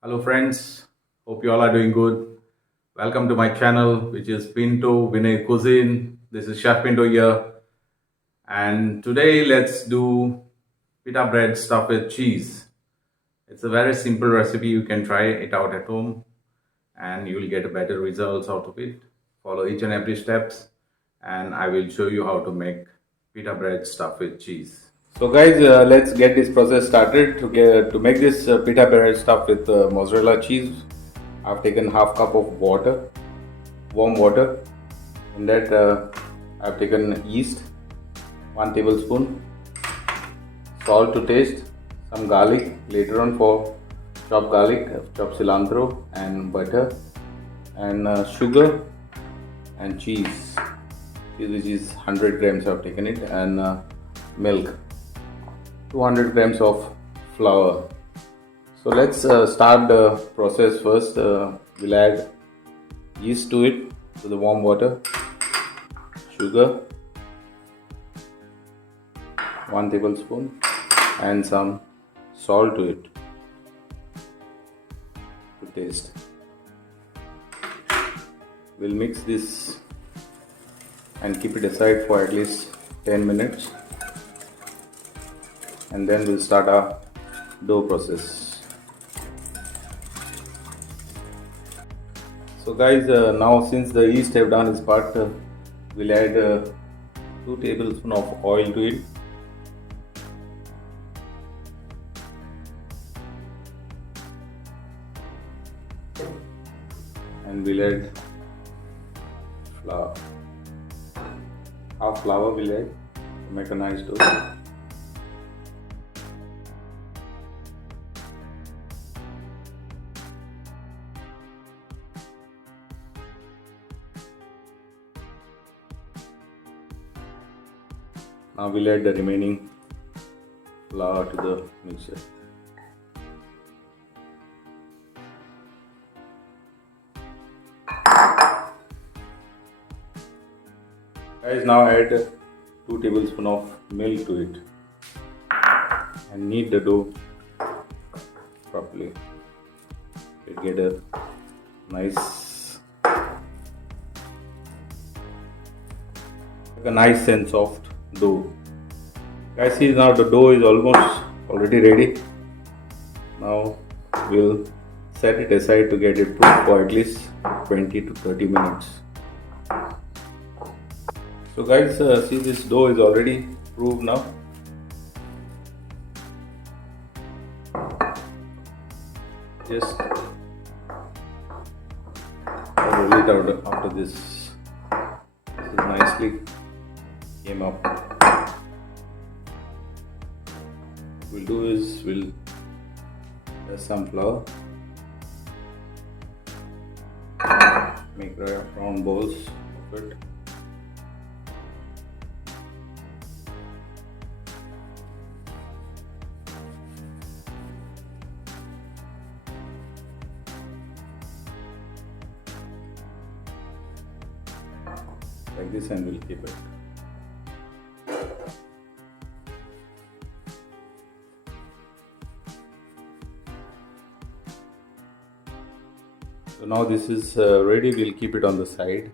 Hello friends, hope you all are doing good. Welcome to my channel, which is Pinto Vinay Cuisine. This is Chef Pinto here, and today let's do pita bread stuffed with cheese. It's a very simple recipe. You can try it out at home, and you will get better results out of it. Follow each and every steps, and I will show you how to make pita bread stuffed with cheese. So guys, let's get this process started. To make this pita bread stuffed with mozzarella cheese, I've taken half cup of water, warm water. In that, I've taken yeast, 1 tablespoon, salt to taste, some garlic. Later on, for chopped garlic, chopped cilantro, and butter, and sugar and cheese. Cheese, which is 100 grams, I've taken it, and milk. 200 grams of flour. So let's start the process first. We'll add yeast to it, to the warm water, sugar, 1 tablespoon, and some salt to it to taste. We'll mix this and keep it aside for at least 10 minutes. And then we'll start our dough process. So guys, now since the yeast have done its part, we'll add 2 tablespoons of oil to it. And we'll add flour. Half flour we'll add to make a nice dough. Now we'll add the remaining flour to the mixture. Guys, now add 2 tablespoons of milk to it and knead the dough properly. You'll get a nice and soft dough. Guys, see, now the dough is almost already ready. Now we'll set it aside to get it proof for at least 20 to 30 minutes. So guys, see, this dough is already proved now. Just roll it out after this. This is nicely came up. What we'll do is we'll add some flour, make round balls of it. Like this, and we'll keep it. So now this is ready. We'll keep it on the side.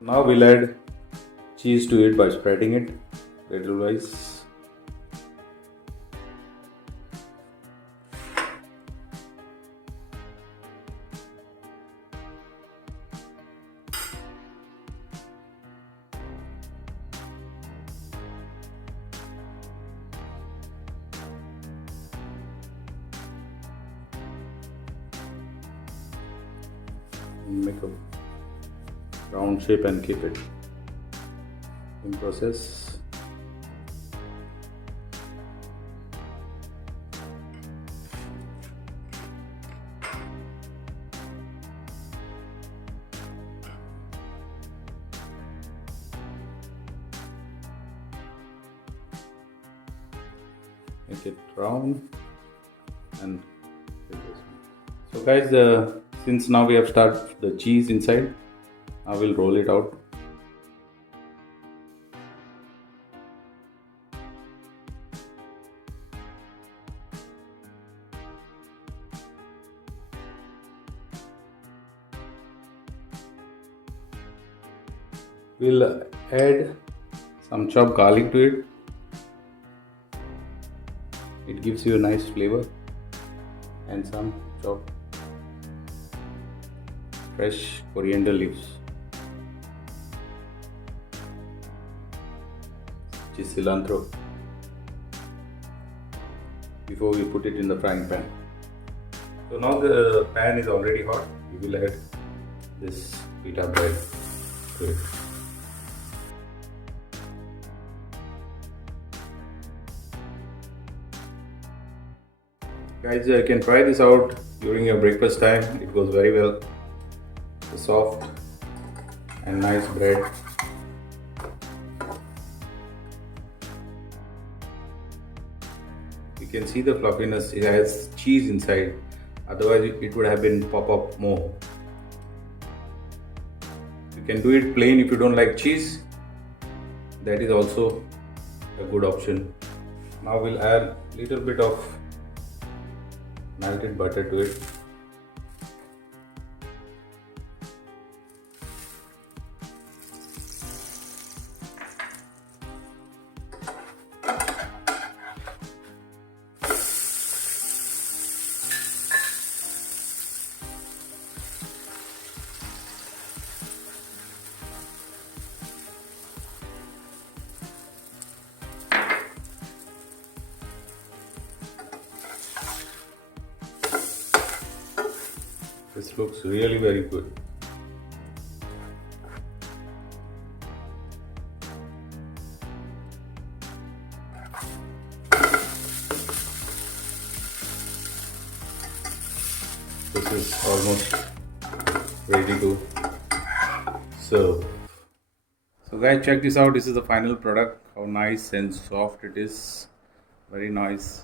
Now we'll add cheese to it by spreading it little wise. Make a round shape and keep it in process. Make it round and so guys, since now we have started the cheese inside, I will roll it out. We'll add some chopped garlic to it. It gives you a nice flavor, and some chopped fresh coriander leaves, which is cilantro, before we put it in the frying pan. So now the pan is already hot. We will add this pita bread to it. Guys, you can try this out during your breakfast time. It goes very well. It's a soft and nice bread. You can see the fluffiness. It has cheese inside. Otherwise, it would have been pop up more. You can do it plain if you don't like cheese. That is also a good option. Now we'll add a little bit of melted butter to it. This looks really very good. This is almost ready to serve. So guys, check this out. This is the final product. How nice and soft it is. Very nice.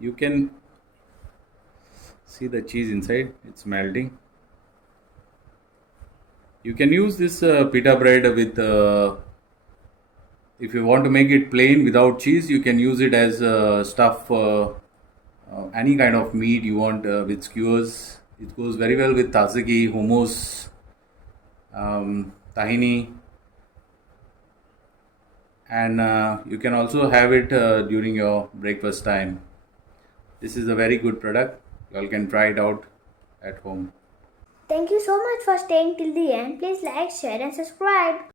You can see the cheese inside, it's melting. You can use this pita bread with, if you want to make it plain without cheese, you can use it as stuff, any kind of meat you want with skewers. It goes very well with tzatziki, hummus, tahini, and you can also have it during your breakfast time. This is a very good product. You all can try it out at home. Thank you so much for staying till the end. Please like, share and subscribe.